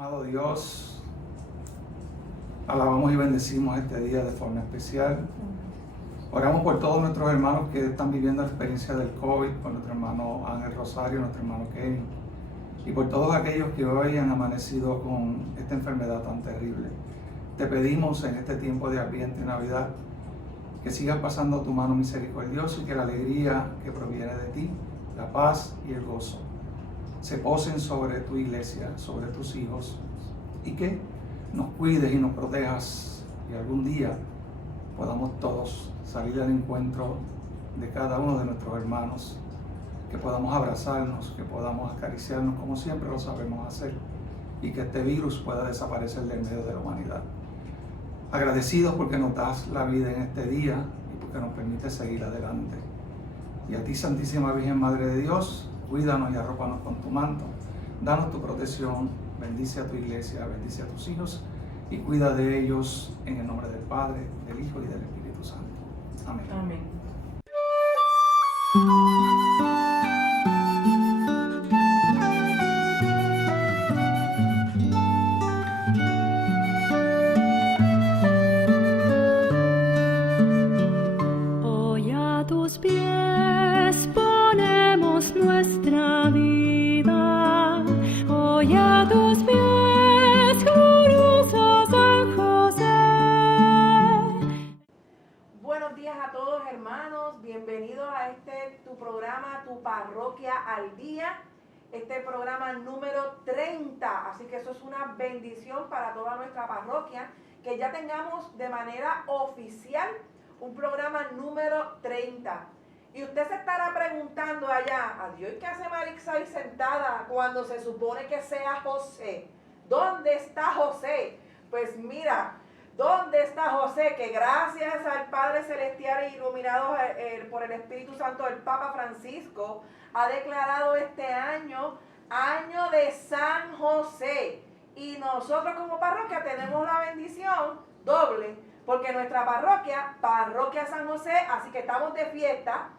Amado Dios, alabamos y bendecimos este día de forma especial. Oramos por todos nuestros hermanos que están viviendo la experiencia del COVID, por nuestro hermano Ángel Rosario, nuestro hermano Kenny, y por todos aquellos que hoy han amanecido con esta enfermedad tan terrible. Te pedimos en este tiempo de Adviento y Navidad que sigas pasando tu mano misericordiosa y que la alegría que proviene de ti, la paz y el gozo, se posen sobre tu iglesia, sobre tus hijos, y que nos cuides y nos protejas y algún día podamos todos salir al encuentro de cada uno de nuestros hermanos, que podamos abrazarnos, que podamos acariciarnos como siempre lo sabemos hacer, y que este virus pueda desaparecer del medio de la humanidad. Agradecidos porque nos das la vida en este día y porque nos permite seguir adelante. Y a ti, Santísima Virgen Madre de Dios, cuídanos y arrópanos con tu manto. Danos tu protección, bendice a tu iglesia, bendice a tus hijos y cuida de ellos en el nombre del Padre, del Hijo y del Espíritu Santo. Amén. Amén. Hoy a tus pies ponemos nuestra vida. Hoy a tus pies, glorioso San José. Buenos días a todos, hermanos. Bienvenidos a tu programa, Tu Parroquia al Día. Este programa número 30. Así que eso es una bendición para toda nuestra parroquia, que ya tengamos de manera oficial un programa número 30. Y usted se estará preguntando allá, adiós, ¿qué hace Marixa ahí sentada cuando se supone que sea José? ¿Dónde está José? Pues mira, ¿dónde está José? Que gracias al Padre Celestial e iluminado por el Espíritu Santo, el Papa Francisco ha declarado este año, año de San José. Y nosotros como parroquia tenemos la bendición doble, porque nuestra parroquia, Parroquia San José, así que estamos de fiesta.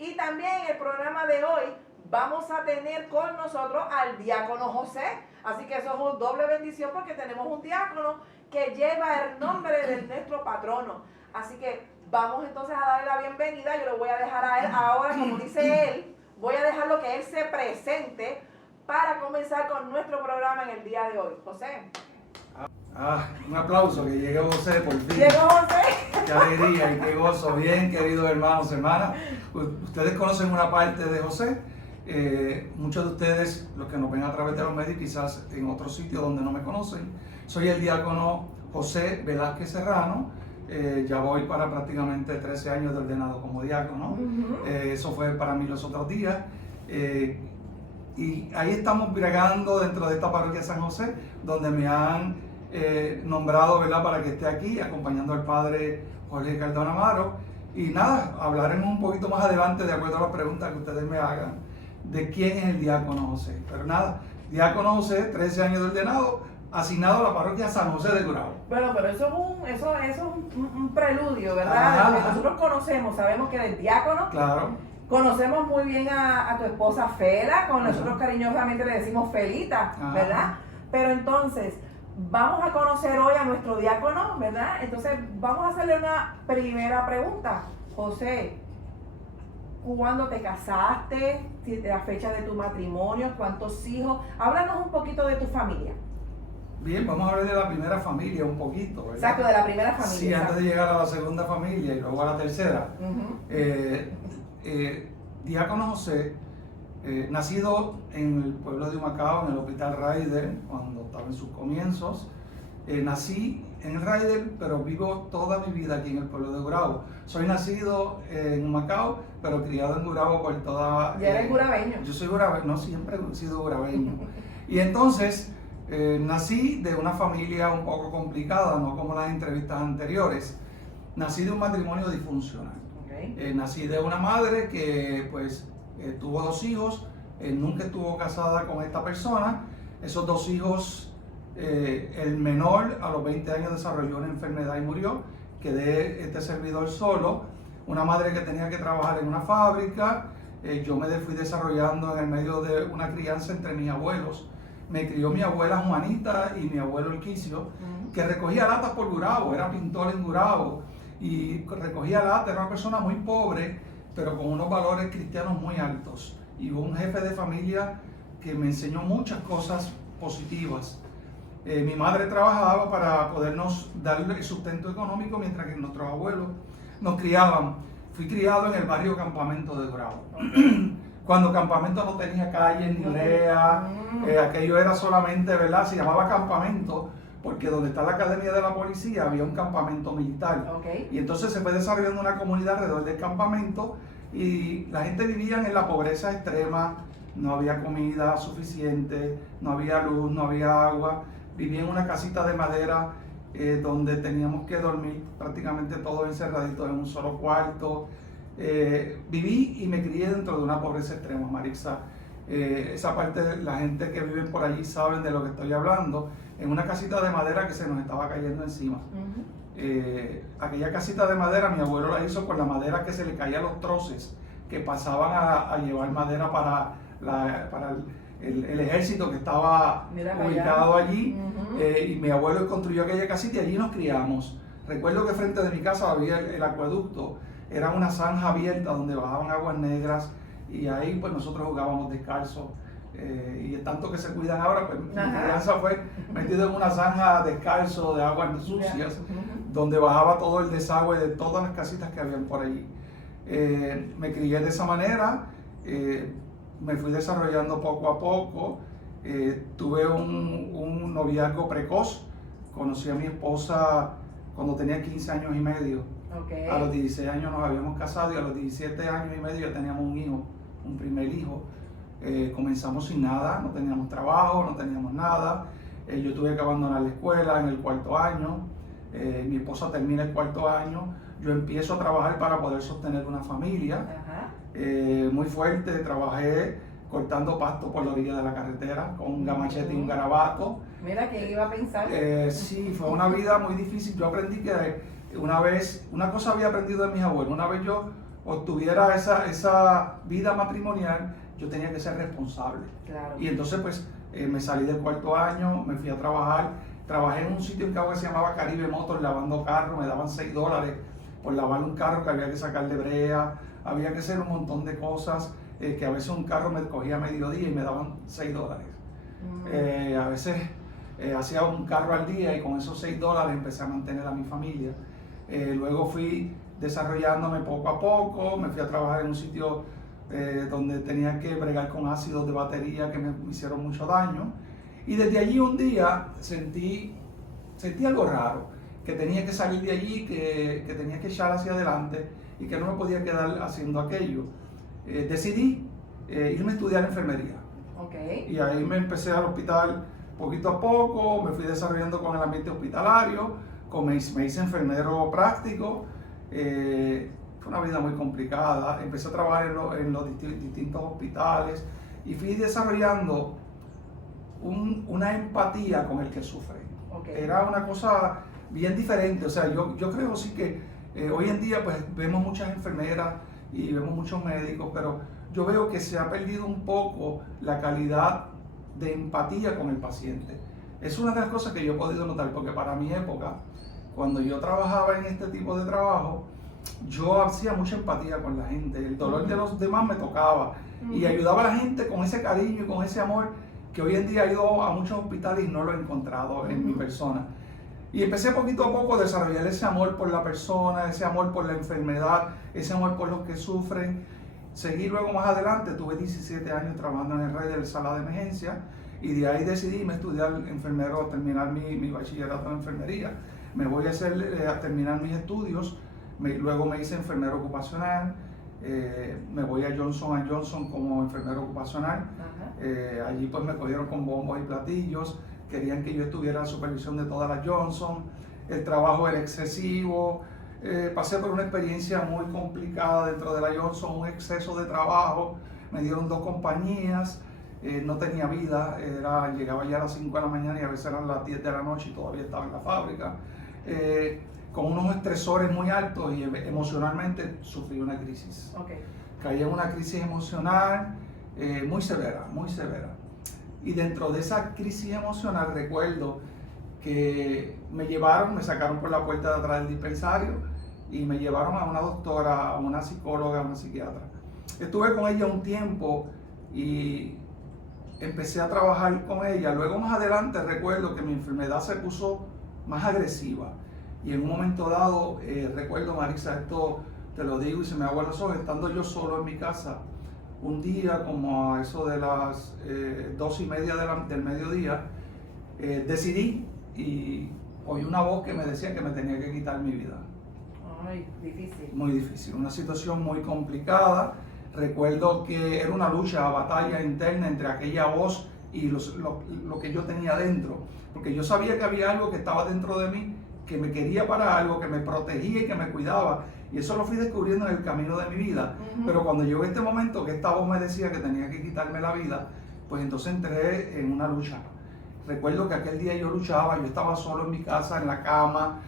Y también en el programa de hoy vamos a tener con nosotros al diácono José. Así que eso es una doble bendición porque tenemos un diácono que lleva el nombre de nuestro patrono. Así que vamos entonces a darle la bienvenida. Yo lo voy a dejar a él ahora, como dice él, voy a dejarlo que él se presente para comenzar con nuestro programa en el día de hoy. José. Un aplauso, que llegue José por fin. Llegó José. Qué alegría y qué gozo. Bien, queridos hermanos, hermanas. Ustedes conocen una parte de José. Muchos de ustedes, los que nos ven a través de los medios, quizás en otro sitio donde no me conocen. Soy el diácono José Velázquez Serrano. Ya voy para prácticamente 13 años de ordenado como diácono. Eso fue para mí los otros días. Y ahí estamos bregando dentro de esta parroquia San José, donde me han nombrado, ¿verdad?, para que esté aquí acompañando al padre Jorge Cardona Amaro. Y nada, hablaremos un poquito más adelante, de acuerdo a las preguntas que ustedes me hagan, de quién es el diácono José. Pero nada, diácono José, 13 años de ordenado, asignado a la parroquia San José de Gurabo. Bueno, pero eso es un preludio, ¿verdad? Lo que nosotros conocemos, sabemos que eres diácono. Claro. Conocemos muy bien a tu esposa Fela, con nosotros cariñosamente le decimos Felita, ¿verdad? Pero entonces, vamos a conocer hoy a nuestro diácono, ¿verdad? Entonces, vamos a hacerle una primera pregunta. José, ¿cuándo te casaste? La fecha de tu matrimonio, ¿cuántos hijos? Háblanos un poquito de tu familia. Bien, vamos a hablar de la primera familia un poquito, ¿verdad? Exacto, de la primera familia. Sí, antes de llegar a la segunda familia y luego a la tercera. Diácono José, nacido en el pueblo de Humacao, en el Hospital Raider, cuando estaba en sus comienzos. Nací en Raider, pero vivo toda mi vida aquí en el pueblo de Gurabo. Soy nacido en Humacao, pero criado en Gurabo por toda... ¿Ya eres gurabeño? Yo soy gurabeño, no, siempre he sido gurabeño. Y entonces, nací de una familia un poco complicada, no como las entrevistas anteriores. Nací de un matrimonio disfuncional. Nací de una madre que pues tuvo 2 hijos, nunca estuvo casada con esta persona. Esos 2 hijos, el menor a los 20 años desarrolló una enfermedad y murió. Quedé este servidor solo, una madre que tenía que trabajar en una fábrica. Yo me fui desarrollando en el medio de una crianza entre mis abuelos, me crió mi abuela Juanita y mi abuelo Elquisio, que recogía latas por Gurabo, era pintor en Gurabo, y recogía latas, era una persona muy pobre, pero con unos valores cristianos muy altos, y un jefe de familia que me enseñó muchas cosas positivas. Mi madre trabajaba para podernos dar el sustento económico mientras que nuestros abuelos nos criaban. Fui criado en el barrio Campamento de Gurabo. Cuando Campamento no tenía calles ni rejas, aquello era solamente, ¿verdad? Se llamaba campamento porque donde está la academia de la policía había un campamento militar. Y entonces se fue desarrollando una comunidad alrededor del campamento y la gente vivía en la pobreza extrema, no había comida suficiente, no había luz, no había agua. Vivía en una casita de madera donde teníamos que dormir prácticamente todos encerraditos en un solo cuarto. Viví y me crié dentro de una pobreza extrema, Maritza. Esa parte de la gente que vive por allí saben de lo que estoy hablando. En una casita de madera que se nos estaba cayendo encima. Aquella casita de madera mi abuelo la hizo con la madera que se le caía a los troces que pasaban a llevar madera para el ejército que estaba ubicado allí. Y mi abuelo construyó aquella casita y allí nos criamos. Recuerdo que frente de mi casa había el acueducto, era una zanja abierta donde bajaban aguas negras y ahí pues nosotros jugábamos descalzos. Y tanto que se cuidan ahora, pues mi crianza fue metido en una zanja descalzo de aguas sucias, donde bajaba todo el desagüe de todas las casitas que habían por allí. Me crié de esa manera, me fui desarrollando poco a poco. Tuve un noviazgo precoz, conocí a mi esposa cuando tenía 15 años y medio. A los 16 años nos habíamos casado y a los 17 años y medio ya teníamos un hijo, un primer hijo. Comenzamos sin nada, no teníamos trabajo, no teníamos nada. Yo tuve que abandonar la escuela en el 4º año. Mi esposa termina el 4º año. Yo empiezo a trabajar para poder sostener una familia. Muy fuerte, trabajé cortando pasto por la orilla de la carretera con un gamachete y un garabato. Mira, ¿quién iba a pensar? Sí, fue una vida muy difícil. Yo aprendí que una cosa había aprendido de mis abuelos. Una vez yo obtuviera esa vida matrimonial, yo tenía que ser responsable. Y entonces pues me salí del 4º año, me fui a trabajar. Trabajé en un sitio en Cabo que se llamaba Caribe Motors lavando carros, me daban $6 por lavar un carro que había que sacar de brea, había que hacer un montón de cosas, que a veces un carro me cogía a mediodía y me daban $6. A veces hacía un carro al día y con esos $6 empecé a mantener a mi familia. Luego fui desarrollándome poco a poco, me fui a trabajar en un sitio donde tenía que bregar con ácidos de batería que me hicieron mucho daño. Y desde allí un día sentí algo raro, que tenía que salir de allí, que tenía que echar hacia adelante y que no me podía quedar haciendo aquello. Decidí irme a estudiar enfermería. Y ahí me empecé al hospital poquito a poco, me fui desarrollando con el ambiente hospitalario, me hice enfermero práctico. Fue una vida muy complicada. Empecé a trabajar en los distintos hospitales y fui desarrollando una empatía con el que sufre. Era una cosa bien diferente. O sea, yo creo sí que hoy en día pues vemos muchas enfermeras y vemos muchos médicos, pero yo veo que se ha perdido un poco la calidad de empatía con el paciente. Es una de las cosas que yo he podido notar, porque para mi época, cuando yo trabajaba en este tipo de trabajo, yo hacía mucha empatía con la gente. El dolor de los demás me tocaba y ayudaba a la gente con ese cariño y con ese amor que hoy en día he ido a muchos hospitales y no lo he encontrado en mi persona. Y empecé poquito a poco a desarrollar ese amor por la persona, ese amor por la enfermedad, ese amor por los que sufren. Seguí luego más adelante, tuve 17 años trabajando en el Rey de la sala de emergencia y de ahí decidí estudiar enfermero, terminar mi bachillerato en enfermería. Me voy a terminar mis estudios, luego me hice enfermero ocupacional, me voy a Johnson & Johnson como enfermero ocupacional. Allí pues me cogieron con bombos y platillos, querían que yo estuviera en supervisión de todas las Johnson, el trabajo era excesivo, pasé por una experiencia muy complicada dentro de la Johnson, un exceso de trabajo, me dieron 2 compañías, no tenía vida, llegaba ya a las 5 de la mañana y a veces eran las 10 de la noche y todavía estaba en la fábrica, con unos estresores muy altos y emocionalmente sufrí una crisis. Caí en una crisis emocional muy severa, muy severa. Y dentro de esa crisis emocional recuerdo que me sacaron por la puerta de atrás del dispensario y me llevaron a una doctora, a una psicóloga, a una psiquiatra. Estuve con ella un tiempo y empecé a trabajar con ella. Luego más adelante recuerdo que mi enfermedad se puso más agresiva y en un momento dado, recuerdo, Marisa, esto te lo digo y se me aguan los ojos, estando yo solo en mi casa, un día como a eso de las 2:30 del mediodía, decidí y oí una voz que me decía que me tenía que quitar mi vida. Ay, difícil. Muy difícil, una situación muy complicada. Recuerdo que era una lucha, batalla interna entre aquella voz y lo que yo tenía dentro, porque yo sabía que había algo que estaba dentro de mí, que me quería para algo, que me protegía y que me cuidaba, y eso lo fui descubriendo en el camino de mi vida. Pero cuando llegó este momento que esta voz me decía que tenía que quitarme la vida, pues entonces entré en una lucha. Recuerdo que aquel día yo luchaba, yo estaba solo en mi casa, en la cama,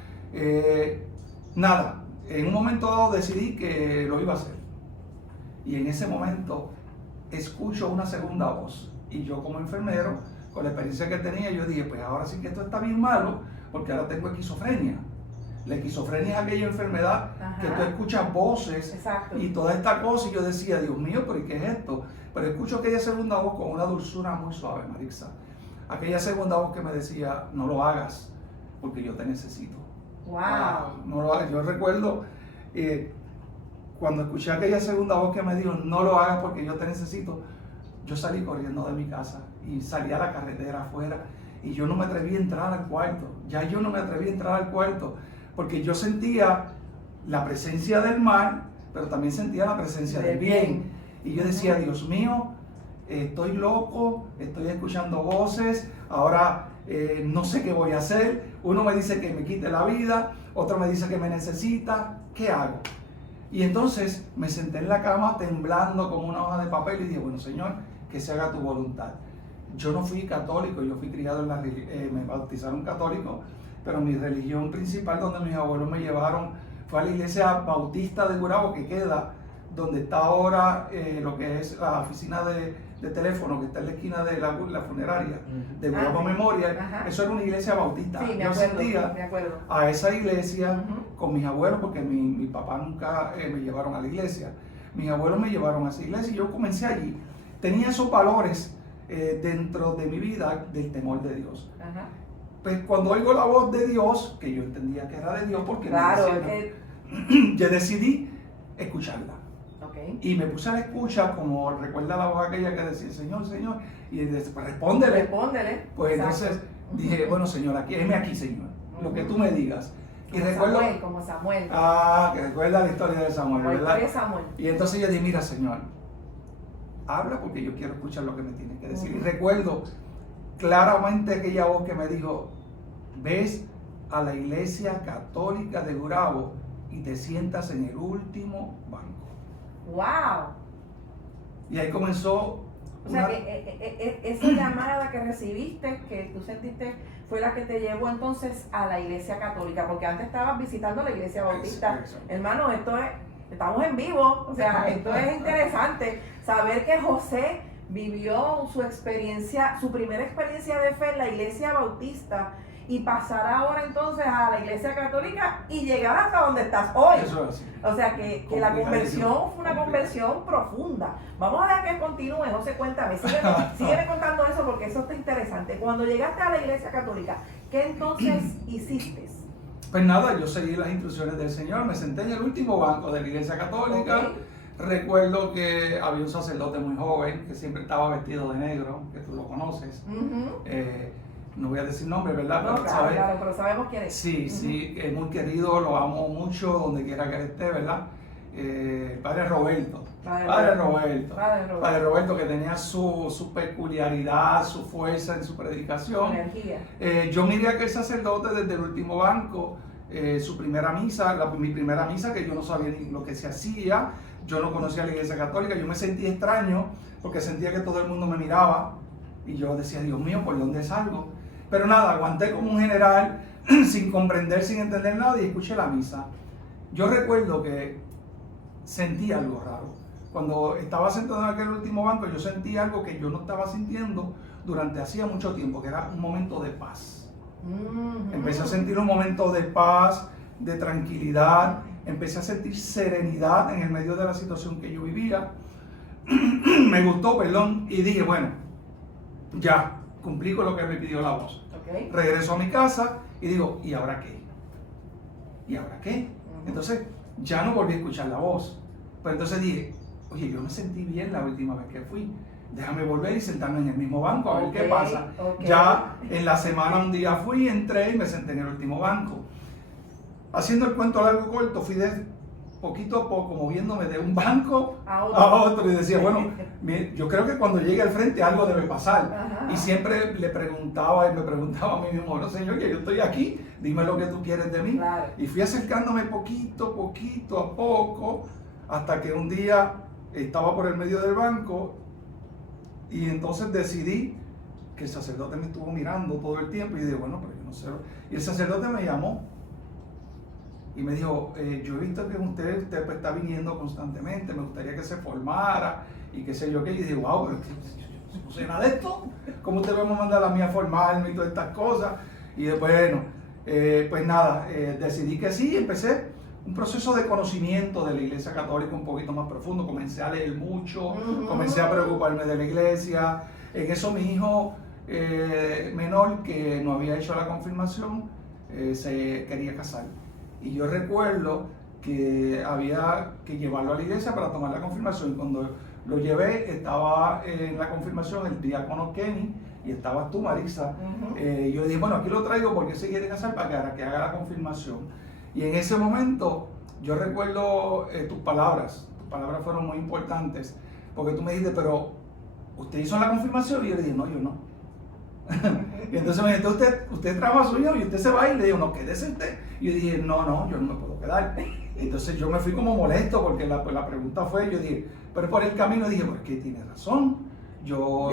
nada, en un momento dado decidí que lo iba a hacer. Y en ese momento escucho una segunda voz. Y yo como enfermero, con la experiencia que tenía, yo dije, pues ahora sí que esto está bien malo, porque ahora tengo esquizofrenia. La esquizofrenia es aquella enfermedad que tú escuchas voces. Exacto. Y toda esta cosa, y yo decía, Dios mío, ¿pero qué es esto? Pero escucho aquella segunda voz con una dulzura muy suave, Marixa. Aquella segunda voz que me decía, no lo hagas, porque yo te necesito. Wow. No lo hagas. Yo recuerdo cuando escuché aquella segunda voz que me dijo, no lo hagas porque yo te necesito, yo salí corriendo de mi casa y salí a la carretera afuera y yo no me atreví a entrar al cuarto. Ya yo no me atreví a entrar al cuarto porque yo sentía la presencia del mal, pero también sentía la presencia del bien. Y yo decía, Dios mío, estoy loco, estoy escuchando voces, ahora no sé qué voy a hacer. Uno me dice que me quite la vida, otro me dice que me necesita, ¿qué hago? Y entonces me senté en la cama temblando con una hoja de papel y dije, bueno, Señor, que se haga tu voluntad. Yo no fui católico, yo fui criado en la me bautizaron católico, pero mi religión principal donde mis abuelos me llevaron fue a la iglesia bautista de Gurabo, que queda donde está ahora lo que es la oficina de teléfono, que está en la esquina de la funeraria de Gurabo Memorial. Eso era una iglesia bautista. Sí, yo asistía a esa iglesia con mis abuelos, porque mi papá nunca me llevaron a la iglesia. Mis abuelos me llevaron a esa iglesia y yo comencé allí. Tenía esos valores dentro de mi vida del temor de Dios. Pues cuando oigo la voz de Dios, que yo entendía que era de Dios, porque claro, yo decidí escucharla. Okay. Y me puse a la escucha, como recuerda la voz aquella que decía, Señor, Señor, y pues respóndele. Pues entonces dije, bueno, Señor, heme aquí, Señor, lo que tú me digas. Y como recuerdo, Samuel, como Samuel. Que recuerda la historia de Samuel, la ¿verdad? Historia de Samuel. Y entonces yo dije, mira, Señor, habla porque yo quiero escuchar lo que me tienes que decir. Y recuerdo claramente aquella voz que me dijo, ves a la iglesia católica de Gurabo y te sientas en el último banco. ¡Wow! Y ahí comenzó. O sea que esa llamada que recibiste, que tú sentiste, fue la que te llevó entonces a la iglesia católica, porque antes estabas visitando la iglesia bautista. Eso. Hermano, estamos en vivo, o sea, esto es interesante, saber que José vivió su experiencia, su primera experiencia de fe en la iglesia bautista y pasar ahora entonces a la iglesia católica y llegar hasta donde estás hoy. Eso es así. O sea que la conversión fue una conversión profunda. Vamos a dejar que continúe, José, cuéntame, sígueme contando eso porque eso está interesante. Cuando llegaste a la iglesia católica, ¿qué entonces hiciste? Pues nada, yo seguí las instrucciones del Señor, me senté en el último banco de la iglesia católica. Okay. Recuerdo que había un sacerdote muy joven que siempre estaba vestido de negro, que tú lo conoces. No voy a decir nombre, ¿verdad? No, pero, claro, pero sabemos quién es. Sí, sí, es muy querido, lo amo mucho, donde quiera que él esté, ¿verdad? Padre Roberto. Padre Roberto, que tenía su peculiaridad, su fuerza en su predicación. Energía. Yo miré a aquel sacerdote desde el último banco, su primera misa, mi primera misa, que yo no sabía ni lo que se hacía, yo no conocía la iglesia católica, yo me sentí extraño porque sentía que todo el mundo me miraba y yo decía, Dios mío, ¿por dónde salgo? Pero nada, aguanté como un general, sin comprender, sin entender nada, y escuché la misa. Yo recuerdo que sentí algo raro. Cuando estaba sentado en aquel último banco, yo sentí algo que yo no estaba sintiendo durante hacía mucho tiempo, que era un momento de paz. Empecé a sentir un momento de paz, de tranquilidad, empecé a sentir serenidad en el medio de la situación que yo vivía. Me gustó, perdón, y dije, bueno, ya, cumplí con lo que me pidió la voz. Okay. Regreso a mi casa y digo, ¿y ahora qué? ¿Y ahora qué? Entonces, ya no volví a escuchar la voz. Pero entonces dije, oye, yo me sentí bien la última vez que fui. Déjame volver y sentarme en el mismo banco a ver qué pasa. Ya en la semana un día fui, entré y me senté en el último banco. Haciendo el cuento largo corto, fui de poquito a poco moviéndome de un banco a otro y decía, bueno, yo creo que cuando llegue al frente algo debe pasar. Ajá. Y siempre le preguntaba y me preguntaba a mí mismo, no señor, que yo estoy aquí, dime lo que tú quieres de mí. Claro. Y fui acercándome poquito a poco, hasta que un día estaba por el medio del banco y entonces decidí que el sacerdote me estuvo mirando todo el tiempo y dije, bueno, pero yo no sé. Y el sacerdote me llamó y me dijo, yo he visto que usted pues, está viniendo constantemente, me gustaría que se formara y qué sé yo qué. Y dije, wow, pero yo no sé nada de esto. ¿Cómo usted va a mandar a mí a formarme y todas estas cosas? Y bueno, pues nada, decidí que sí, empecé un proceso de conocimiento de la Iglesia Católica un poquito más profundo. Comencé a leer mucho, comencé a preocuparme de la Iglesia. En eso mi hijo menor, que no había hecho la confirmación, se quería casar. Y yo recuerdo que había que llevarlo a la iglesia para tomar la confirmación. Cuando lo llevé, estaba en la confirmación el diácono Kenny y estabas tú, Marisa. Yo dije, bueno, aquí lo traigo porque se quiere casar para que haga la confirmación. Y en ese momento yo recuerdo tus palabras fueron muy importantes, porque tú me dijiste, pero ¿usted hizo la confirmación? Y yo le dije, no, yo no. Y entonces me dijiste, usted trajo a su hijo y usted se va, y le digo, no, quédese usted. Y yo dije, no, yo no me puedo quedar. Entonces yo me fui como molesto porque la pregunta fue, yo dije, pero por el camino dije, pues que tiene razón, yo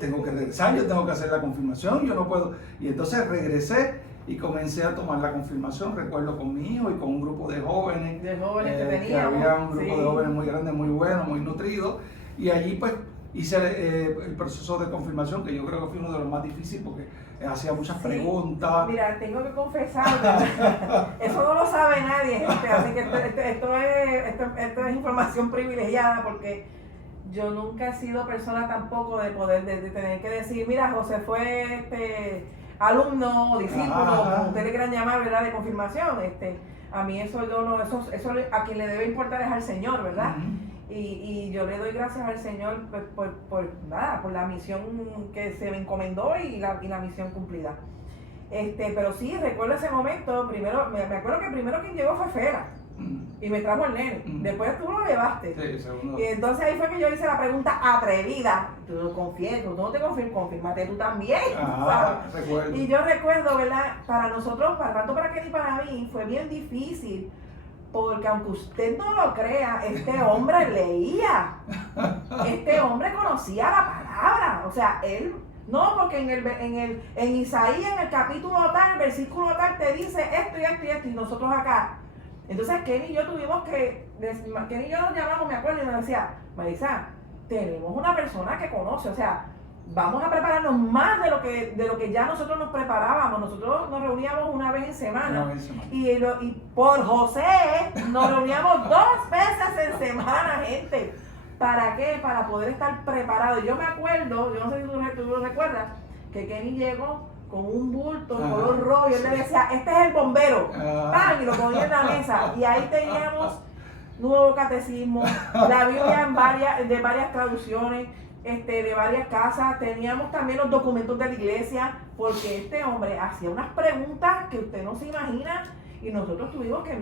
tengo que regresar, yo tengo que hacer la confirmación, yo no puedo. Y entonces regresé y comencé a tomar la confirmación, recuerdo con mi hijo y con un grupo de jóvenes. De jóvenes que teníamos. Que había un grupo de jóvenes muy grande, muy bueno, muy nutrido. Y allí pues hice el proceso de confirmación, que yo creo que fue uno de los más difíciles porque hacía muchas preguntas. Mira, tengo que confesar, eso no lo sabe nadie, gente, así que esto es información privilegiada, porque yo nunca he sido persona tampoco de poder de tener que decir, mira, José fue alumno o discípulo, como ustedes le quieran llamar, ¿verdad?, de confirmación. A mí eso a quien le debe importar es al Señor, ¿verdad? Y yo le doy gracias al Señor por la misión que se me encomendó y la misión cumplida. Pero sí, recuerdo ese momento. Primero, me acuerdo que primero quien llegó fue Fera y me trajo el nene. Después tú lo llevaste. Sí, segundo. Y entonces ahí fue que yo hice la pregunta atrevida. Tú lo confieso, tú no te confirmate tú también. Recuerdo. Y yo recuerdo, ¿verdad? Para nosotros, tanto para Kenny y para mí, fue bien difícil. Porque aunque usted no lo crea, este hombre leía, este hombre conocía la palabra, o sea, él, no, porque en Isaías, en el capítulo tal, el versículo tal, te dice esto y esto y esto, y nosotros acá. Entonces Kenny y yo Kenny y yo nos llamamos, me acuerdo, y nos decía, Marisa, tenemos una persona que conoce, o sea, vamos a prepararnos más de lo que ya nosotros nos preparábamos. Nosotros nos reuníamos una vez en semana. Y por José nos reuníamos 2 veces en semana, gente. ¿Para qué? Para poder estar preparados. Yo me acuerdo, yo no sé si tú lo recuerdas, que Kenny llegó con un bulto de color rojo y él le decía, este es el bombero. ¡Pam! Y lo ponía en la mesa. Y ahí teníamos Nuevo Catecismo, la Biblia de varias traducciones, de varias casas. Teníamos también los documentos de la iglesia, porque este hombre hacía unas preguntas que usted no se imagina, y nosotros tuvimos que,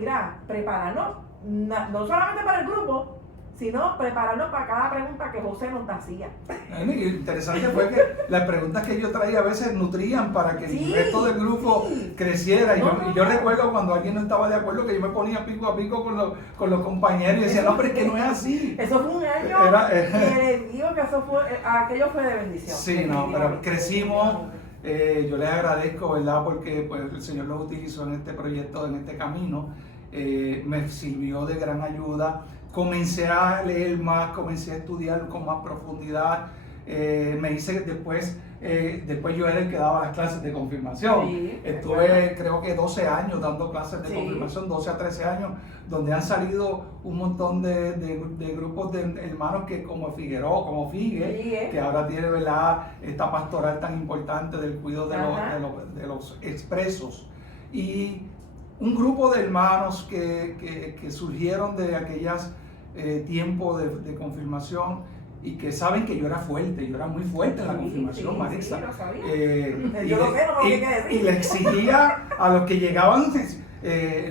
prepararnos, no solamente para el grupo, sino prepararnos para cada pregunta que José nos hacía. Lo interesante fue que las preguntas que yo traía a veces nutrían para que el resto del grupo creciera. Y yo recuerdo cuando alguien no estaba de acuerdo, que yo me ponía pico a pico con los compañeros y decía, no, pero es que no es así. Eso fue un año que les digo que aquello fue de bendición. Sí, no, pero crecimos. Yo les agradezco, ¿verdad? Porque pues, el Señor los utilizó en este proyecto, en este camino. Me sirvió de gran ayuda. Comencé a leer más, comencé a estudiar con más profundidad. me hice después yo era el que daba las clases de confirmación. Sí, Estuve creo que 12 años dando clases de Sí. confirmación, 12 a 13 años, donde han salido un montón de grupos de hermanos que como Figueroa, como Figue, que ahora tiene, ¿verdad?, esta pastoral tan importante del cuidado de los expresos. Y un grupo de hermanos que surgieron de aquellos tiempos de confirmación, y que saben que yo era fuerte, yo era muy fuerte en la confirmación, Marisa. Sí, lo sabía. Yo lo sé, no lo tiene que decir. Y le exigía a los que llegaban,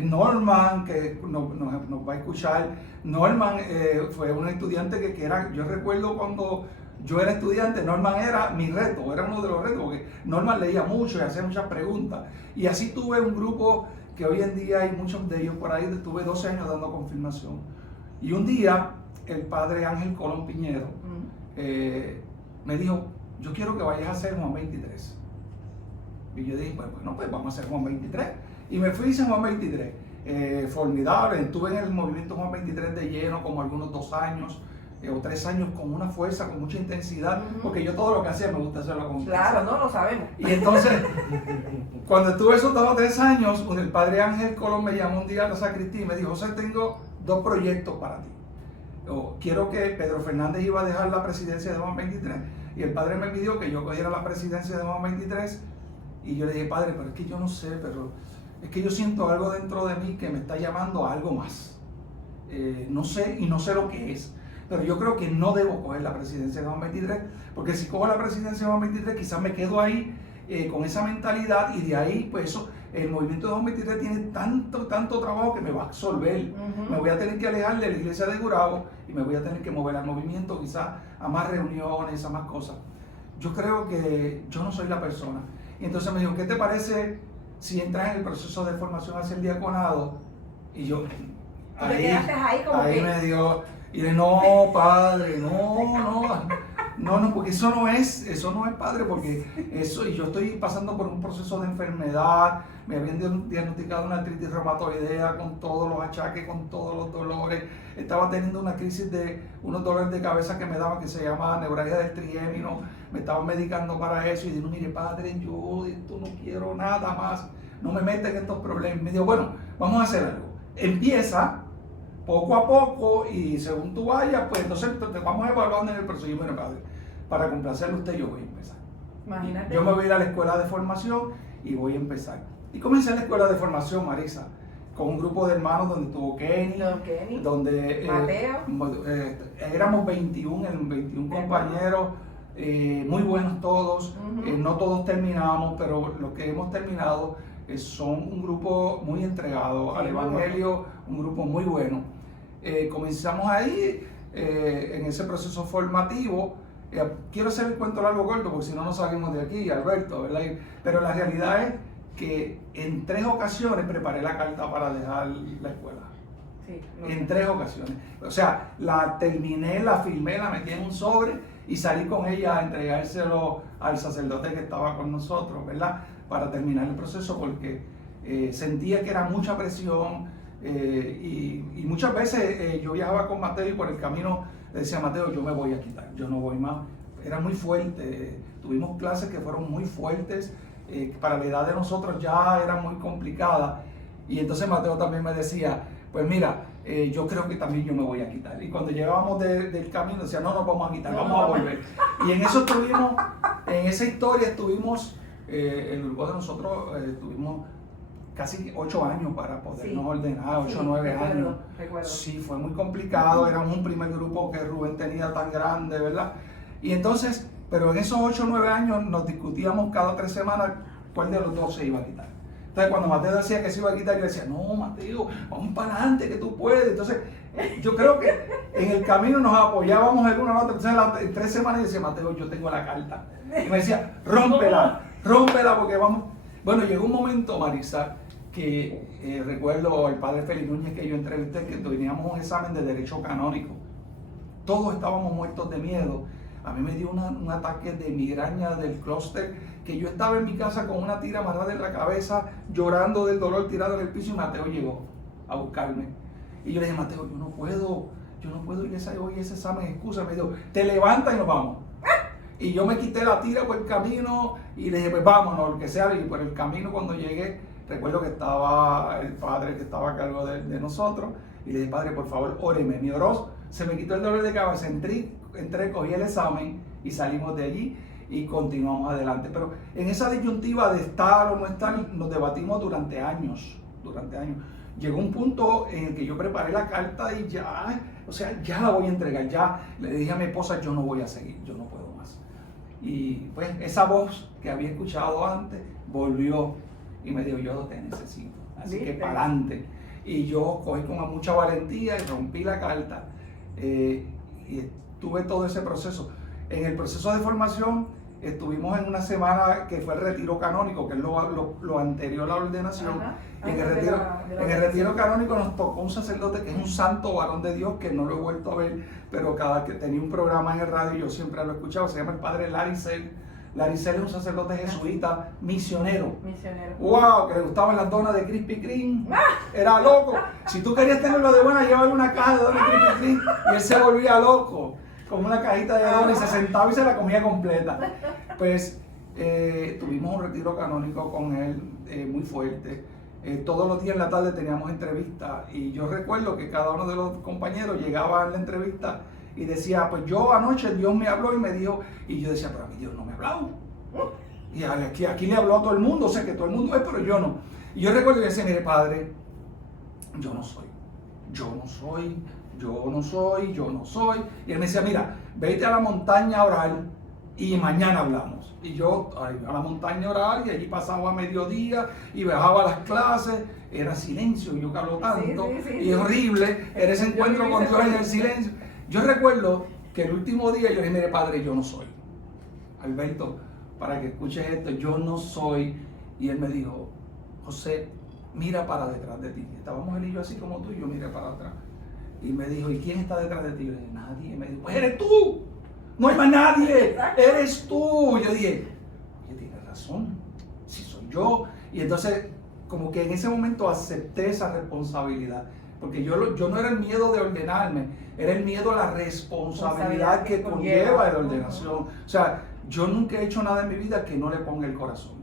Norman, que nos va a escuchar, Norman fue un estudiante que era, yo recuerdo cuando yo era estudiante, Norman era mi reto, era uno de los retos, porque Norman leía mucho y hacía muchas preguntas. Y así tuve un grupo que hoy en día hay muchos de ellos por ahí, tuve 12 años dando confirmación. Y un día, el padre Ángel Colón Piñero me dijo, yo quiero que vayas a hacer Juan 23. Y yo dije, bueno, pues vamos a hacer Juan 23. Y me fui a hacer Juan 23. Formidable, estuve en el movimiento Juan 23 de lleno como algunos 2 años o 3 años con una fuerza, con mucha intensidad, porque yo todo lo que hacía me gusta hacerlo con intensidad. Claro, no lo sabemos. Y entonces, cuando estuve esos 2 o 3 años, el padre Ángel Colón me llamó un día a la sacristía y me dijo, José, tengo 2 proyectos para ti. Quiero que Pedro Fernández iba a dejar la presidencia de Juan 23 y el padre me pidió que yo cogiera la presidencia de Juan 23 y yo le dije, padre, pero es que yo no sé, pero es que yo siento algo dentro de mí que me está llamando a algo más. No sé y no sé lo que es, pero yo creo que no debo coger la presidencia de Juan 23 porque si cojo la presidencia de Juan 23 quizás me quedo ahí con esa mentalidad y de ahí pues eso. El movimiento de Juan 23 tiene tanto trabajo que me va a absorber. Me voy a tener que alejar de la iglesia de Gurabo y me voy a tener que mover al movimiento, quizás a más reuniones, a más cosas. Yo creo que yo no soy la persona. Y entonces me dijo, ¿qué te parece si entras en el proceso de formación hacia el diaconado? Y yo, ahí me dio, y le dije, no, padre, no, porque eso no es padre, porque eso, y yo estoy pasando por un proceso de enfermedad, me habían diagnosticado una artritis reumatoidea con todos los achaques, con todos los dolores, estaba teniendo una crisis de unos dolores de cabeza que me daban, que se llama neuralgia del trigémino, me estaban medicando para eso, y digo, mire padre, yo esto no quiero nada más, no me meten en estos problemas. Me dijo, bueno, vamos a hacer algo, empieza poco a poco y según tú vayas, pues entonces te vamos evaluando en el proceso. Y bueno, padre, para complacerle a usted yo voy a empezar. Imagínate. Yo me voy a ir a la escuela de formación y voy a empezar. Y comencé en la escuela de formación, Marisa, con un grupo de hermanos donde estuvo Kenny, donde Mateo. Éramos 21 compañeros, muy buenos todos, no todos terminamos, pero los que hemos terminado son un grupo muy entregado al Evangelio, un grupo muy bueno. Comenzamos ahí en ese proceso formativo. Quiero hacer el cuento largo corto porque si no nos salimos de aquí, Alberto, ¿verdad? Pero la realidad es que en 3 ocasiones preparé la carta para dejar la escuela. Sí, en 3 ocasiones. O sea, la terminé, la filmé, la metí en un sobre y salí con ella a entregárselo al sacerdote que estaba con nosotros, ¿verdad? Para terminar el proceso porque sentía que era mucha presión y muchas veces yo viajaba con Mateo y por el camino le decía a Mateo, yo me voy a quitar, yo no voy más. Era muy fuerte, tuvimos clases que fueron muy fuertes, para la edad de nosotros ya era muy complicada y entonces Mateo también me decía, pues mira, yo creo que también yo me voy a quitar. Y cuando llegábamos del camino decía, no nos vamos a quitar, vamos a volver. Y en eso estuvimos, en esa historia estuvimos, el grupo de nosotros tuvimos casi 8 años para podernos ordenar, 8 o 9 años. Recuerdo. Sí, fue muy complicado, éramos un primer grupo que Rubén tenía tan grande, ¿verdad? Y entonces, pero en esos 8 o 9 años nos discutíamos cada 3 semanas cuál de los 2 se iba a quitar. Entonces cuando Mateo decía que se iba a quitar, yo decía, no Mateo, vamos para adelante que tú puedes. Entonces yo creo que en el camino nos apoyábamos el uno al otro. Entonces en 3 semanas yo decía, Mateo, yo tengo la carta. Y me decía, rómpela porque vamos. Bueno, llegó un momento, Marisa, que recuerdo el padre Félix Núñez que yo entrevisté, que teníamos un examen de derecho canónico. Todos estábamos muertos de miedo. A mí me dio un ataque de migraña del clúster, que yo estaba en mi casa con una tira amarrada en la cabeza, llorando del dolor, tirado en el piso, y Mateo llegó a buscarme. Y yo le dije, Mateo, yo no puedo ir a ese examen, excusa. Me dijo, te levantas y nos vamos. Y yo me quité la tira por el camino y le dije, pues vámonos, lo que sea. Y por el camino cuando llegué, recuerdo que estaba el padre que estaba a cargo de nosotros. Y le dije, padre, por favor, óreme. Me oró, se me quitó el dolor de cabeza, entré, cogí el examen y salimos de allí y continuamos adelante. Pero en esa disyuntiva de estar o no estar, nos debatimos durante años. Llegó un punto en el que yo preparé la carta y ya, o sea, ya la voy a entregar. Ya le dije a mi esposa, yo no voy a seguir, yo no puedo más. Y pues esa voz que había escuchado antes volvió y me dijo, yo te necesito. Así que para adelante. Y yo cogí con mucha valentía y rompí la carta. Y tuve todo ese proceso. En el proceso de formación estuvimos en una semana que fue el retiro canónico, que es lo anterior a la ordenación. Y en el retiro canónico nos tocó un sacerdote que es un santo varón de Dios, que no lo he vuelto a ver, pero cada que tenía un programa en el radio yo siempre lo escuchaba. Se llama el padre Larry Sell. Larry Sell es un sacerdote jesuita, misionero. ¡Wow! Que le gustaban las donas de Krispy Kreme. Era loco. Si tú querías tenerlo de buena, llévale una caja de donas de Krispy Kreme. Y él se volvía loco con una cajita de donas y se sentaba y se la comía completa. Pues tuvimos un retiro canónico con él muy fuerte. Todos los días en la tarde teníamos entrevistas y yo recuerdo que cada uno de los compañeros llegaba a la entrevista y decía, pues yo anoche Dios me habló y me dijo, y yo decía, pero a mí Dios no me ha hablado. Y aquí le habló a todo el mundo, o sea que todo el mundo es, pero yo no. Y yo recuerdo que decía, mire padre, yo no soy. Y él me decía, mira, vete a la montaña a orar y mañana hablamos. Y yo a la montaña a orar y allí pasaba a mediodía y bajaba a las clases, era silencio, yo que hablo tanto, y horrible, era ese encuentro con Dios en el silencio. Yo recuerdo que el último día yo le dije, mire padre, yo no soy. Alberto, para que escuches esto, yo no soy. Y él me dijo, José, mira para detrás de ti. Estábamos él y yo así como tú y yo miré para atrás. Y me dijo, ¿y quién está detrás de ti? Y le dije, nadie. Y me dijo, pues eres tú. No hay más nadie, eres tú. Y yo dije, oye, tienes razón, si soy yo. Y entonces, como que en ese momento acepté esa responsabilidad. Porque yo no era el miedo de ordenarme, era el miedo a la responsabilidad que conlleva la ordenación. O sea, yo nunca he hecho nada en mi vida que no le ponga el corazón.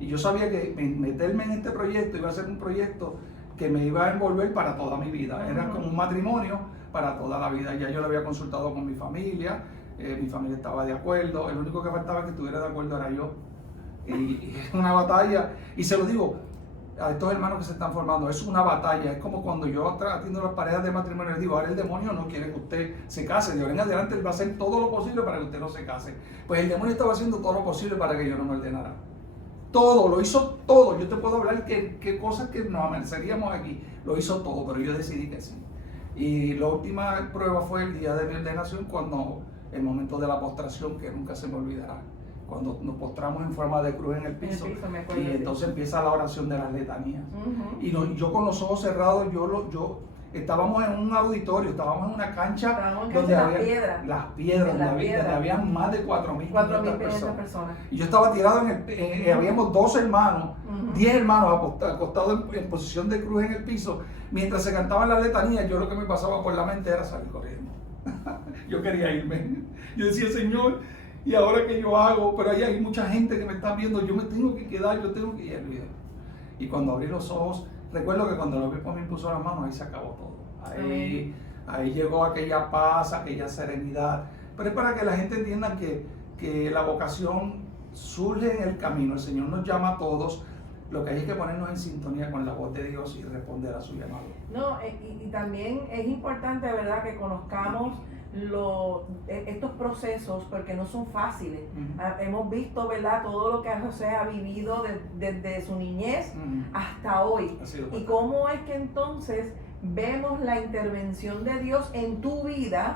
Y yo sabía que meterme en este proyecto iba a ser un proyecto que me iba a envolver para toda mi vida. Era como un matrimonio para toda la vida. Ya yo lo había consultado con mi familia estaba de acuerdo, el único que faltaba que estuviera de acuerdo era yo. Y es una batalla, y se lo digo a estos hermanos que se están formando, es una batalla. Es como cuando yo atiendo las parejas de matrimonio, les digo, ahora el demonio no quiere que usted se case, de ahora en adelante él va a hacer todo lo posible para que usted no se case. Pues el demonio estaba haciendo todo lo posible para que yo no me ordenara. Todo, lo hizo todo. Yo te puedo hablar que cosas que nos amaneceríamos aquí, lo hizo todo, pero yo decidí que sí. Y la última prueba fue el día de mi ordenación, cuando el momento de la postración, que nunca se me olvidará, cuando nos postramos en forma de cruz en el piso y entonces empieza la oración de las letanías. Y yo con los ojos cerrados, estábamos en un auditorio, estábamos en una cancha donde había las piedras, donde había más de 4.500 personas. Y yo estaba tirado habíamos 12 hermanos, 10 hermanos acostados en posición de cruz en el piso. Mientras se cantaban las letanías, yo lo que me pasaba por la mente era salir corriendo. Yo quería irme. Yo decía, Señor, ¿y ahora qué yo hago? Pero ahí hay mucha gente que me está viendo, yo me tengo que quedar, yo tengo que ir. Y cuando abrí los ojos, recuerdo que cuando el obispo me impuso las manos, ahí se acabó todo. Ahí llegó aquella paz, aquella serenidad. Pero es para que la gente entienda que la vocación surge en el camino. El Señor nos llama a todos. Lo que hay es que ponernos en sintonía con la voz de Dios y responder a su llamado. No, y también es importante, ¿verdad?, que conozcamos estos procesos, porque no son fáciles. Hemos visto, ¿verdad?, todo lo que José ha vivido desde su niñez hasta hoy. Y cómo es que entonces vemos la intervención de Dios en tu vida,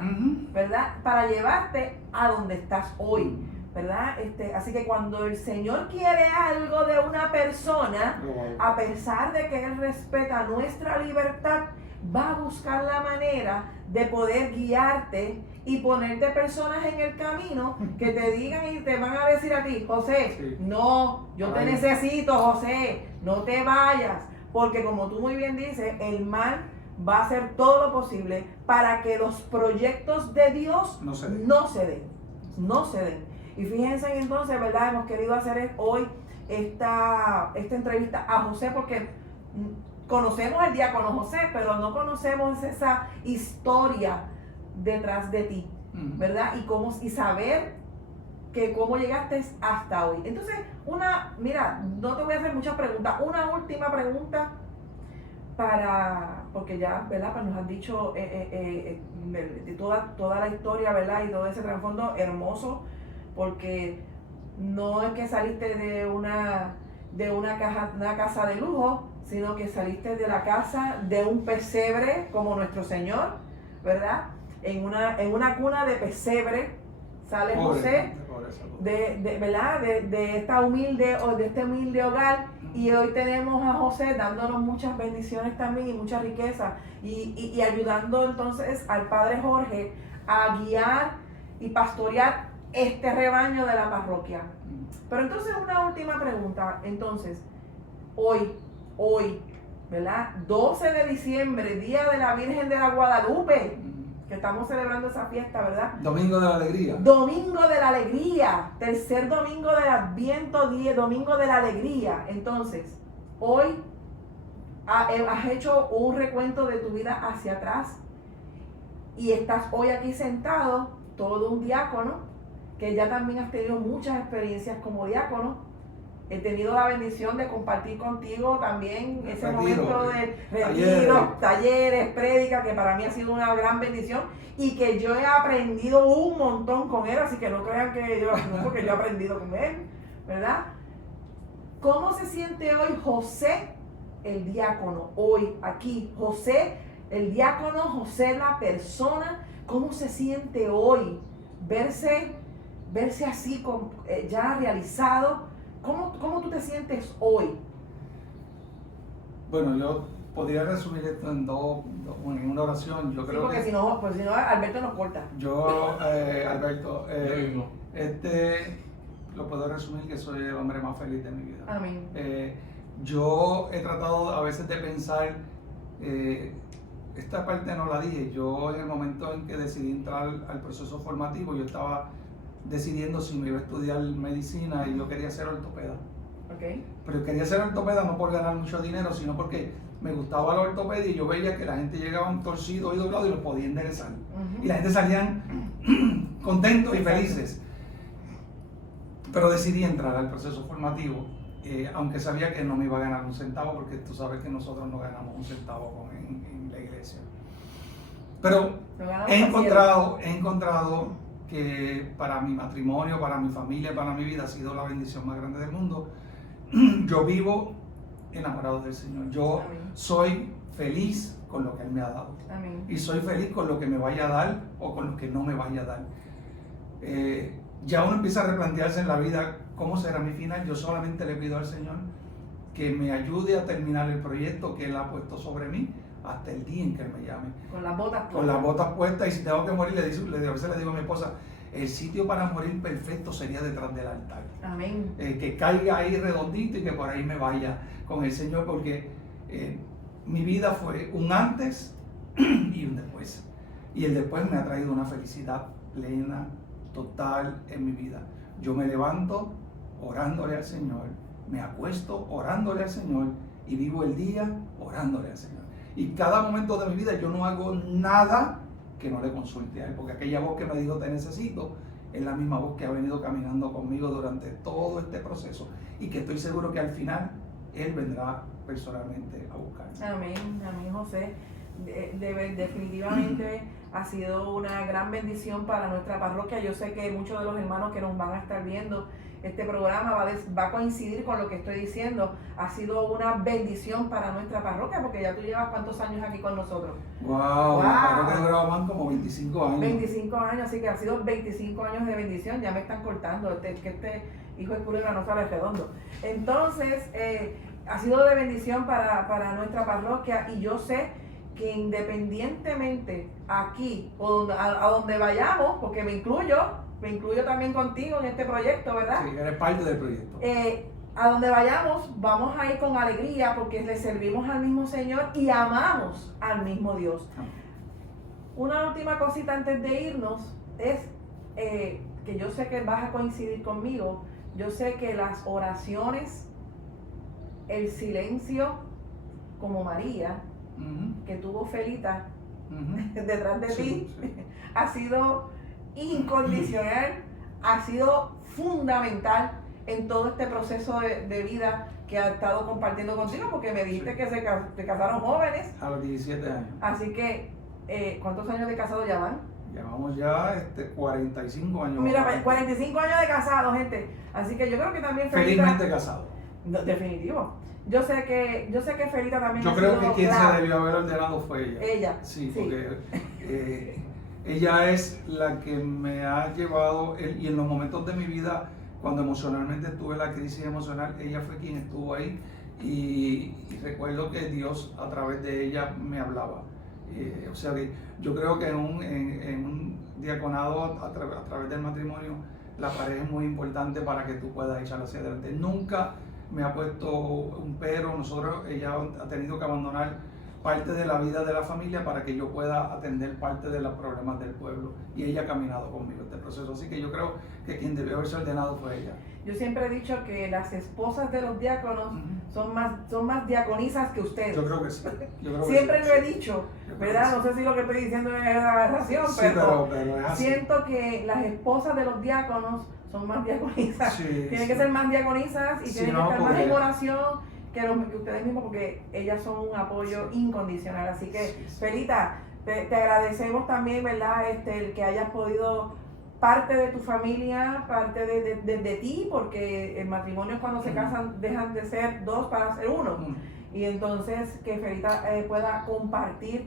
¿verdad?, para llevarte a donde estás hoy, ¿verdad? Así que cuando el Señor quiere algo de una persona, a pesar de que Él respeta nuestra libertad, va a buscar la manera de poder guiarte y ponerte personas en el camino que te digan y te van a decir a ti, José, no, yo te necesito, José, no te vayas, porque como tú muy bien dices, el mal va a hacer todo lo posible para que los proyectos de Dios no se den. Y fíjense entonces, ¿verdad? Hemos querido hacer hoy esta entrevista a José porque conocemos al diácono José, pero no conocemos esa historia detrás de ti, ¿verdad? Y saber que cómo llegaste hasta hoy. Entonces, mira, no te voy a hacer muchas preguntas, una última pregunta porque ya, ¿verdad? Pues nos han dicho de toda la historia, ¿verdad? Y todo ese trasfondo hermoso, porque no es que saliste de una casa de lujo, sino que saliste de la casa de un pesebre como nuestro Señor, ¿verdad? En una cuna de pesebre sale José, ¿verdad? De este humilde hogar, y hoy tenemos a José dándonos muchas bendiciones también y mucha riqueza y ayudando entonces al Padre Jorge a guiar y pastorear este rebaño de la parroquia. Pero entonces una última pregunta, entonces, hoy, ¿verdad? 12 de diciembre, Día de la Virgen de la Guadalupe, que estamos celebrando esa fiesta, ¿verdad? Domingo de la Alegría. Domingo de la Alegría, tercer domingo del Adviento, domingo de la Alegría. Entonces, hoy has hecho un recuento de tu vida hacia atrás y estás hoy aquí sentado, todo un diácono, que ya también has tenido muchas experiencias como diácono. He tenido la bendición de compartir contigo también ese momento de retiros, talleres, prédicas, que para mí ha sido una gran bendición y que yo he aprendido un montón con él, así que no crean que porque yo he aprendido con él, ¿verdad? ¿Cómo se siente hoy José, el diácono? Hoy, aquí, José, el diácono, José, la persona, ¿cómo se siente hoy? Verse así, ya realizado. ¿Cómo tú te sientes hoy? Bueno, yo podría resumir esto en una oración. Yo creo porque si no, Alberto nos corta. Alberto, lo puedo resumir que soy el hombre más feliz de mi vida. Amén. Yo he tratado a veces de pensar, esta parte no la dije, yo en el momento en que decidí entrar al proceso formativo, yo estaba decidiendo si me iba a estudiar medicina y yo quería ser ortopeda. Okay. Pero quería ser ortopeda no por ganar mucho dinero, sino porque me gustaba la ortopedia y yo veía que la gente llegaba torcido y doblado y lo podía enderezar. Y la gente salían contentos y felices. Pero decidí entrar al proceso formativo, aunque sabía que no me iba a ganar un centavo, porque tú sabes que nosotros no ganamos un centavo en la iglesia. Pero he encontrado que para mi matrimonio, para mi familia, para mi vida ha sido la bendición más grande del mundo. Yo vivo enamorado del Señor. Yo soy feliz con lo que Él me ha dado. Amén. Y soy feliz con lo que me vaya a dar o con lo que no me vaya a dar. Ya uno empieza a replantearse en la vida cómo será mi final. Yo solamente le pido al Señor que me ayude a terminar el proyecto que Él ha puesto sobre mí hasta el día en que Él me llame. Con las botas puestas. Con las botas puestas, y si tengo que morir, a veces le digo a mi esposa, el sitio para morir perfecto sería detrás del altar. Amén. Que caiga ahí redondito y que por ahí me vaya con el Señor, porque mi vida fue un antes y un después. Y el después me ha traído una felicidad plena, total en mi vida. Yo me levanto orándole al Señor, me acuesto orándole al Señor y vivo el día orándole al Señor. Y cada momento de mi vida yo no hago nada que no le consulte a Él, porque aquella voz que me dijo te necesito es la misma voz que ha venido caminando conmigo durante todo este proceso y que estoy seguro que al final Él vendrá personalmente a buscarme. Amén, amén, José. Definitivamente ha sido una gran bendición para nuestra parroquia. Yo sé que muchos de los hermanos que nos van a estar viendo este programa va a coincidir con lo que estoy diciendo. Ha sido una bendición para nuestra parroquia, porque ya tú llevas ¿cuántos años aquí con nosotros? Wow. La parroquia de Grabamán como 25 años. 25 años, así que ha sido 25 años de bendición. Ya me están cortando, este hijo de culebra no sale redondo. Entonces, ha sido de bendición para nuestra parroquia, y yo sé que independientemente aquí o a donde vayamos, porque me incluyo también contigo en este proyecto, ¿verdad? Sí, eres parte del proyecto. A donde vayamos vamos a ir con alegría, porque le servimos al mismo Señor y amamos al mismo Dios. Una última cosita antes de irnos es, que yo sé que vas a coincidir conmigo, yo sé que las oraciones, el silencio, como María, que tuvo Felita detrás de ti, Sí. ha sido incondicional, ha sido fundamental en todo este proceso de vida que ha estado compartiendo contigo, porque me dijiste Sí. que se casaron jóvenes, A los 17 años. así que ¿cuántos años de casado ya van? Llevamos ya 45 años. Mira, 45 años de casado, gente, así que yo creo que también Felita, Felizmente casado. no, definitivo, yo sé que Felita también Yo ha creo sido que quien clave. se debió haber ordenado fue ella. Ella, Sí, sí. porque ella es la que me ha llevado, y en los momentos de mi vida, cuando emocionalmente tuve la crisis emocional, ella fue quien estuvo ahí, y recuerdo que Dios a través de ella me hablaba. O sea que yo creo que en un diaconado a través del matrimonio, la pareja es muy importante para que tú puedas echar hacia adelante. Nunca me ha puesto un pero. Ella ha tenido que abandonar parte de la vida de la familia para que yo pueda atender parte de los problemas del pueblo, y ella ha caminado conmigo este proceso, así que yo creo que quien debió haberse ordenado fue ella. Yo siempre he dicho que las esposas de los diáconos son más diaconisas que ustedes. Yo creo que sí. Siempre sí, lo he sí. dicho, Yo creo ¿verdad? que No sé si lo que estoy diciendo es una aberración, Sí, pero pero es así. siento que las esposas de los diáconos son más diaconisas. Sí, Tienen sí. que ser más diaconisas y Sí, tienen no, que estar más porque- en oración que ustedes mismos, porque ellas son un apoyo incondicional. Así que, Sí, sí. Felita, te agradecemos también, ¿verdad? El que hayas podido, parte de tu familia, parte de ti, porque el matrimonio cuando se casan dejan de ser dos para ser uno. Y entonces que Felita pueda compartir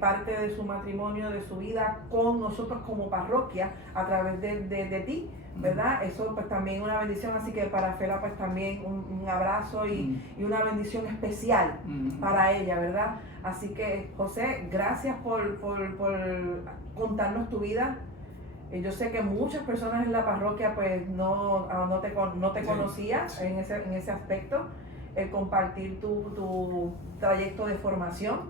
parte de su matrimonio, de su vida con nosotros como parroquia a través de ti, ¿verdad? Eso pues también una bendición, así que para Fela pues también un abrazo y una bendición especial para ella, ¿verdad? Así que José, gracias por contarnos tu vida. Yo sé que muchas personas en la parroquia pues no te Sí, conocían sí. en ese aspecto, el compartir tu trayecto de formación,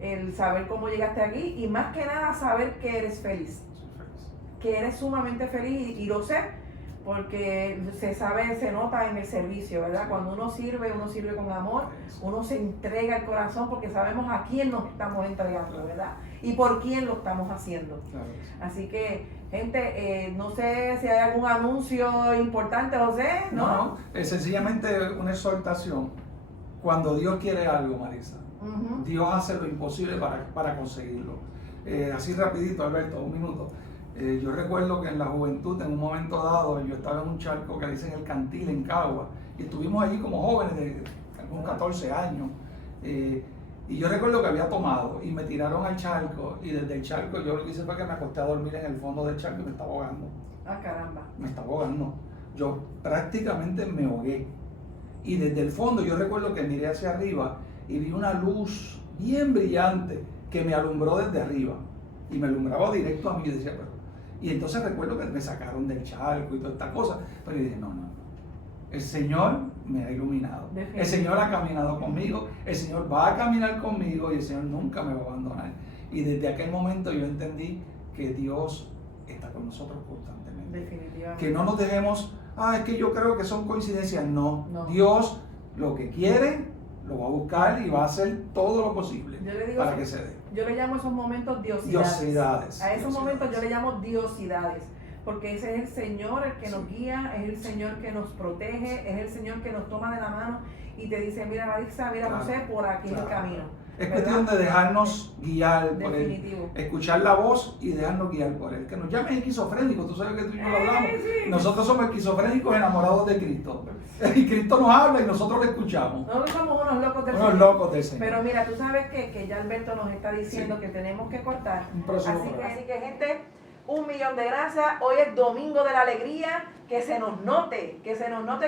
el saber cómo llegaste aquí y más que nada saber que eres feliz, Soy feliz. que eres sumamente feliz y lo sé porque se nota en el servicio, ¿verdad? Sí. Cuando uno sirve con amor, Eso. uno se entrega el corazón porque sabemos a quién nos estamos entregando, Claro. ¿verdad? Y por quién lo estamos haciendo. Claro que sí. Así que, gente, no sé si hay algún anuncio importante, José, ¿no? No, es sencillamente una exhortación. Cuando Dios quiere algo, Marisa, Ujú. Dios hace lo imposible para conseguirlo. Así rapidito, Alberto, un minuto. Yo recuerdo que en la juventud, en un momento dado, yo estaba en un charco que le dicen el Cantil en Cagua, y estuvimos allí como jóvenes de algunos 14 años. Y yo recuerdo que había tomado y me tiraron al charco, y desde el charco yo lo que hice fue que me acosté a dormir en el fondo del charco y me estaba ahogando. Ah, caramba. Me estaba ahogando. Yo prácticamente me ahogué. Y desde el fondo yo recuerdo que miré hacia arriba y vi una luz bien brillante que me alumbró desde arriba. Y me alumbraba directo a mí. Y decía, y entonces recuerdo que me sacaron del charco y toda esta cosa. Pero yo dije, no. El Señor me ha iluminado. Definitivo. El Señor ha caminado conmigo. El Señor va a caminar conmigo y el Señor nunca me va a abandonar. Y desde aquel momento yo entendí que Dios está con nosotros constantemente. Definitivamente. Que no nos dejemos, es que yo creo que son coincidencias. No. No. Dios lo que quiere lo va a buscar y va a hacer todo lo posible Yo le digo para eso. que se dé. Yo le llamo esos momentos diosidades. Diosidades. A esos momentos yo Diosidades. le llamo diosidades, porque ese es el Señor el que nos Sí. guía, es el Señor que nos protege, es el Señor que nos toma de la mano y te dice, mira Marisa, mira Claro, José, por aquí es el claro. camino. Es ¿verdad? cuestión de dejarnos guiar por Él. Definitivo. Escuchar la voz y dejarnos guiar por Él. Que nos llamen esquizofrénicos, tú sabes que tú y yo lo hablamos. Sí. Nosotros somos esquizofrénicos enamorados de Cristo. Y Cristo nos habla y nosotros le escuchamos. Nosotros somos unos locos del Unos Señor. locos del Señor. Pero mira, tú sabes que ya Alberto nos está diciendo Sí. que tenemos que cortar. Un próximo Así programa. que gente, 1.000.000 de gracias. Hoy es Domingo de la Alegría. Que se nos note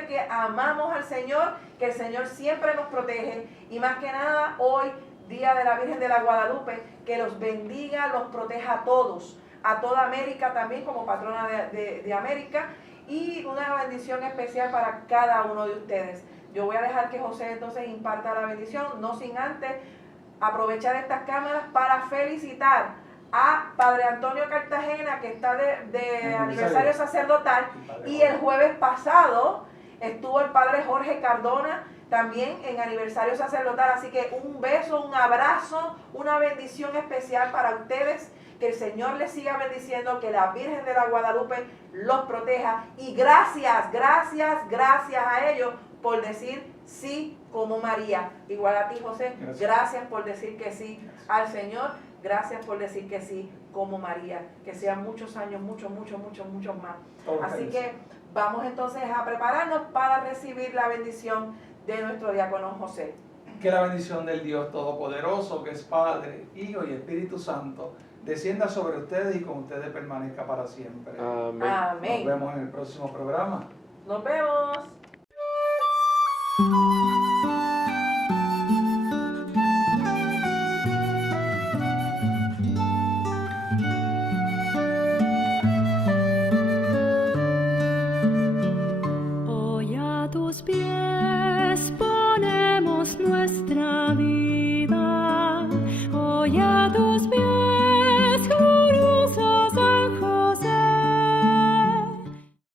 que amamos al Señor, que el Señor siempre nos protege. Y más que nada, hoy, Día de la Virgen de la Guadalupe, que los bendiga, los proteja a todos, a toda América también como patrona de América. Y una bendición especial para cada uno de ustedes. Yo voy a dejar que José entonces imparta la bendición, no sin antes aprovechar estas cámaras para felicitar a Padre Antonio Cartagena, que está de aniversario sacerdotal, y el jueves pasado estuvo el Padre Jorge Cardona también en aniversario sacerdotal. Así que un beso, un abrazo, una bendición especial para ustedes. Que el Señor les siga bendiciendo, que la Virgen de la Guadalupe los proteja. Y gracias, gracias, gracias a ellos por decir sí como María. Igual a ti, José, gracias por decir que sí al Señor. Gracias por decir que sí como María. Que sean muchos años, muchos más. Así que vamos entonces a prepararnos para recibir la bendición de nuestro diácono José. Que la bendición del Dios Todopoderoso, que es Padre, Hijo y Espíritu Santo, descienda sobre ustedes y con ustedes permanezca para siempre. Amén. Amén. Nos vemos en el próximo programa. Nos vemos. Hoy a tus pies ponemos nuestra vida. Hoy a tus pies